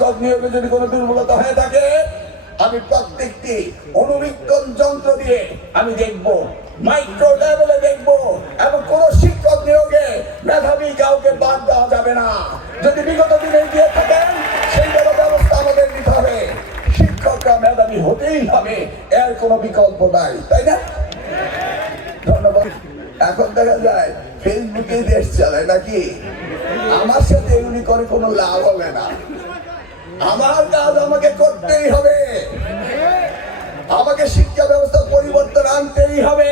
শিক্ষক নিয়োগে যদি কোনো দুর্বলতা হয়ে থাকে, আমি প্রত্যেকটি অনুবীক্ষণ যন্ত্র দিয়ে আমি দেখব, মাইক্রো লেভেলে দেখব, এবং কোন শিক্ষক নিয়োগে মেধাবী কাউকে বাদ দেওয়া যাবে না। যদি বিগত দিনে দিয়ে থাকেন, সেইভাবে ব্যবস্থা আমাদের নিতে হবে। শিক্ষকরা মেধাবী হতেই হবে, এর কোনো বিকল্প নাই, তাই না? ধন্যবাদ। এখন দেখা যায় ফেসবুকে দেশ চলে নাকি? আমার সাথে এগুলি করে কোনো লাভ হবে না। আমার কাজ আমাকে করতেই হবে, আমাকে শিক্ষা ব্যবস্থা পরিবর্তন আনতেই হবে।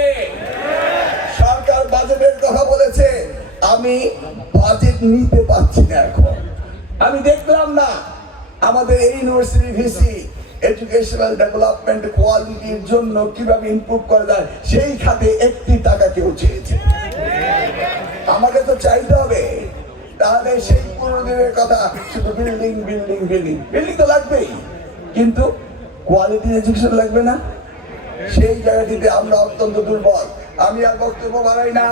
সরকার বাজেটের কথা বলেছে, আমি বাজেট নিতে পারছি না। এখন আমি দেখলাম না আমাদের এই ইউনিভার্সিটি ভিসি এডুকেশনাল ডেভেলপমেন্ট কোয়ালিটির জন্য কিভাবে ইমপ্রুভ করা যায়, সেই খাতে একটি টাকা কেউ চেয়েছে। আমাকে তো চাইতে হবে, তাহলে সেই পুরো দিনের কথা শুধু বিল্ডিং বিল্ডিং বিল্ডিং বিল্ডিং তো লাগবেই, কিন্তু কোয়ালিটি এডুকেশন লাগবে না। সেই জায়গাটিতে আমরা অত্যন্ত দুর্বল। আমি আর বক্তব্য বাড়াই না।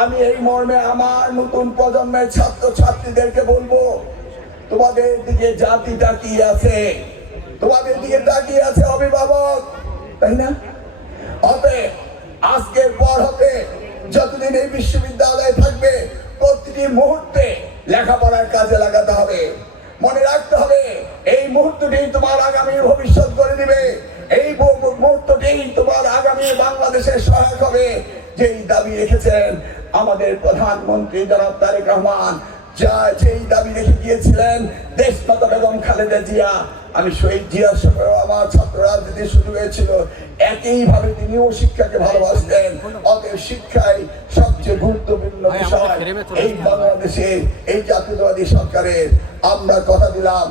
আমি এই মর্মে আমার নতুন প্রজন্মের ছাত্র ছাত্রীদেরকে বলবো, তোমাদের দিকে জাতি তাকিয়ে আছে, তোমাদের দিকে তাকিয়ে আছে অভিভাবক, তাই না? অতএব আজকের পর হতে যতদিন এই বিশ্ববিদ্যালয়ে থাকবে, প্রতিটি মুহূর্তে লেখাপড়ার কাজে লাগাতে হবে। মনে রাখতে হবে, এই মুহূর্তটি তোমার আগামীর ভবিষ্যৎ করে দিবে। এই মুহূর্তটি তোমার আগামী বাংলাদেশের সহায়ক হবে। যেই দাবি রেখেছেন আমাদের প্রধানমন্ত্রী জনাব তারেক রহমান, যেই দাবি রেখে গিয়েছিলেন দেশমাতা বেগম খালেদা জিয়া, আমি শহীদ জিয়ার সঙ্গে আমার ছাত্র রাজনীতি শুরু হয়েছিল, একইভাবে তিনিও শিক্ষাকে ভালোবাসতেন। অতএব শিক্ষাই সবচেয়ে গুরুত্বপূর্ণ বিষয়। এই বাংলাদেশে এই জাতীয়তাবাদী সরকারের আমরা কথা দিলাম